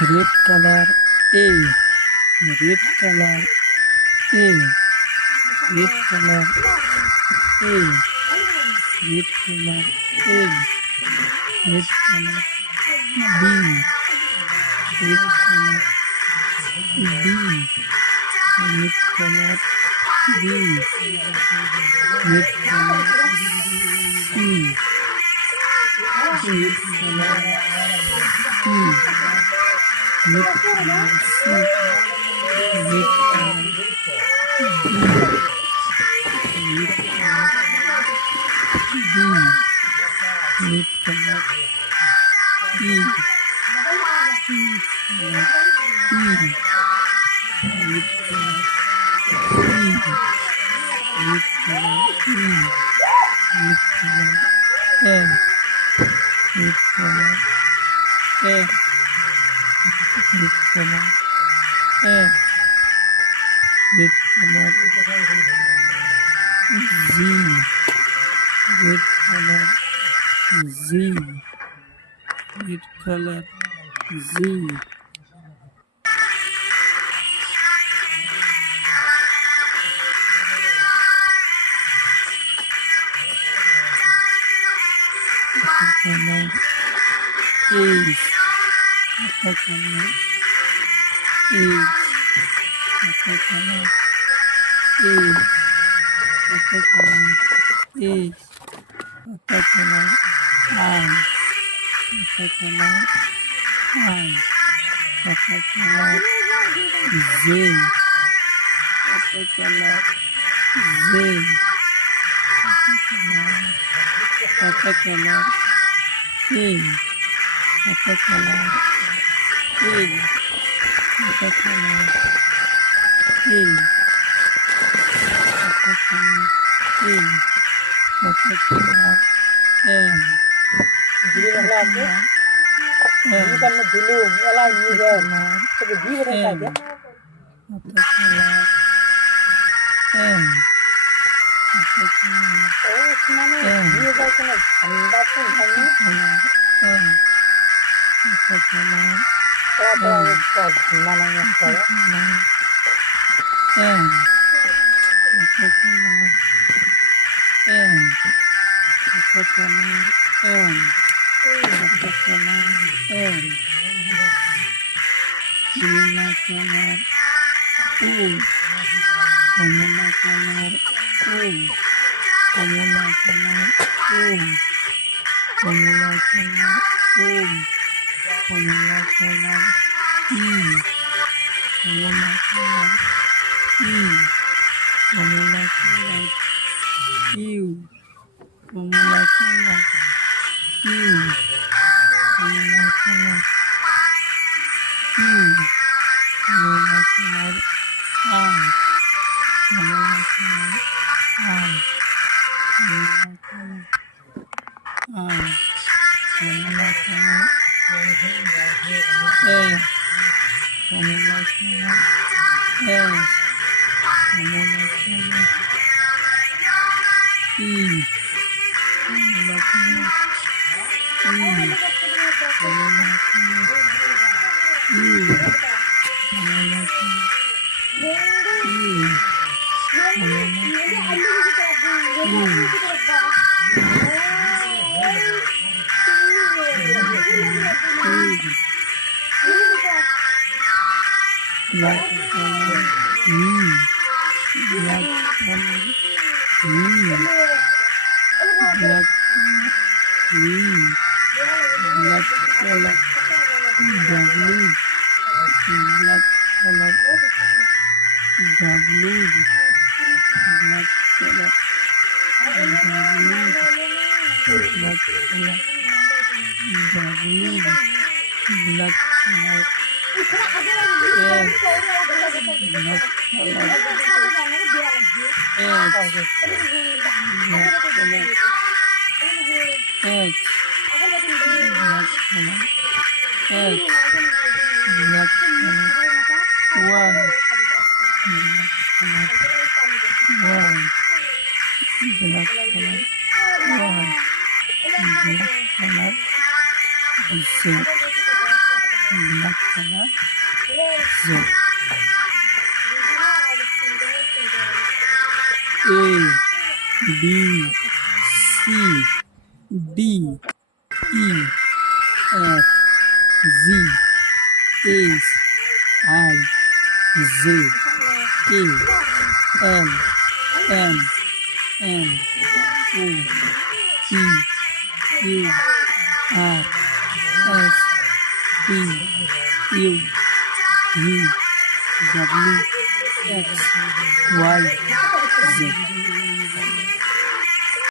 red color A, red color A, red color A, red color A, red color B, red color B, red color B, red color C, red color C, red color C, red color D, red color D, red color E, red color E, red color E, red color E, red color F, red color F, red color F, red color Z, red color Z, red color Z, color H, color H, color H, color H, color I, color I, color Z, color Z, color K, color A, color A, black color E, black color E, black E, black color W, black color W, black color W, black color W, black color Yes, black color Yes, black color H, black color H, black color Y, black color Y, black color Y, black color Z. black color, Z, A, B, C, D, E, F, G, H, I, J, K, L, M, N, O, P, Q, R, S, T, U, V, W, X, Y, Z.